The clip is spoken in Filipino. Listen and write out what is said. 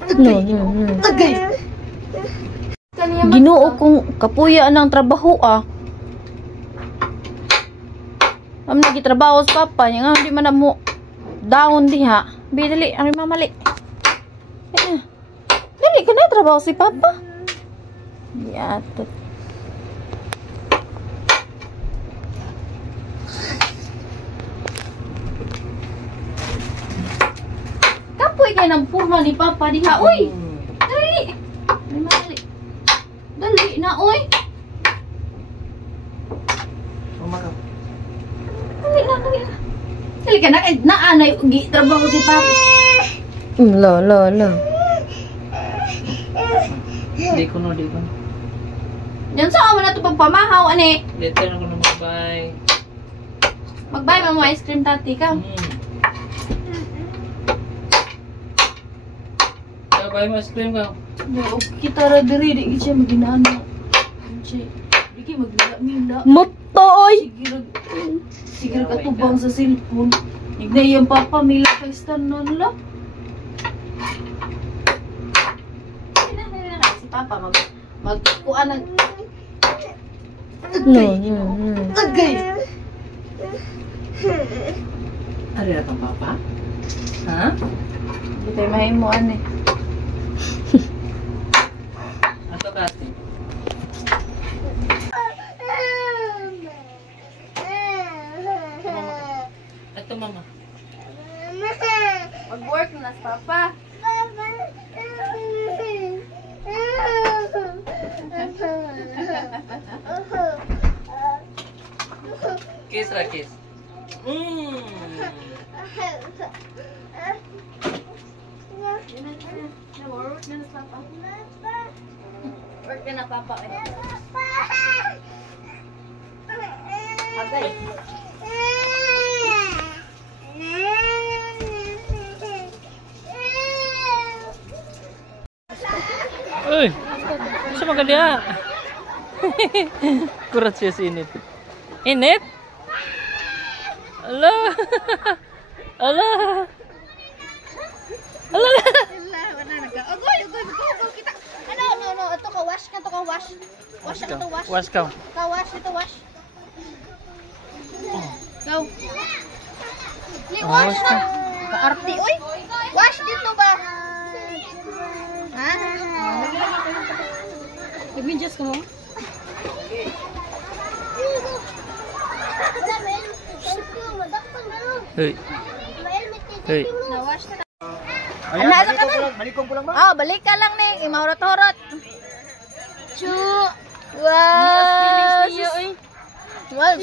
Tagay. Ginoo kong kapuya ng trabaho ah. Am lagi trabaho sa papa niya nga di man na mo down diha. Bidali ari mamali. Dali ka na trabaho si papa. Yatot. Kapoy kay nang purma ni papa diha. Uy. Dali. Ari mamali. Dali na oy. Umakap. Dali na. Dali ka na naanay gi trabaho si papa. La. Di ko no. Yan sa amo na to pagpamahaw ani. Dito na ko na magbay. Magbay mo ice cream tati ka. Bye mo ice cream ka. Kita ra diri di siya maginana. Di ki maglila-mila. Motoy. Sige katubang sa cellphone. Ignay yung papa mila kay stanon la. Si papa magkuan ng Tagay. Ari na tong papa? Ha? Di tayo mahimuan eh. Ato kasi. Ato mama. Mag-work na si papa. Kiss ra kiss. Work na si papa. Work na papa eh. Tagay. Uy! Sa maganda. Kurat siya si Init. Init? Ala! Ala! Ala! Agoy, kita. No. Ito ka wash. Wash ka to wash. Wash ka. Ka wash ito wash. Go. Wash ka. Kaarti oy. Wash dito ba? Ha? Ibinjas ka mo? Hey. Hey. Na-wash na. Ayan, balikom ko lang ba? Oh, balik ka lang ni. Imahurot-hurot. Chu. Wow. Wow.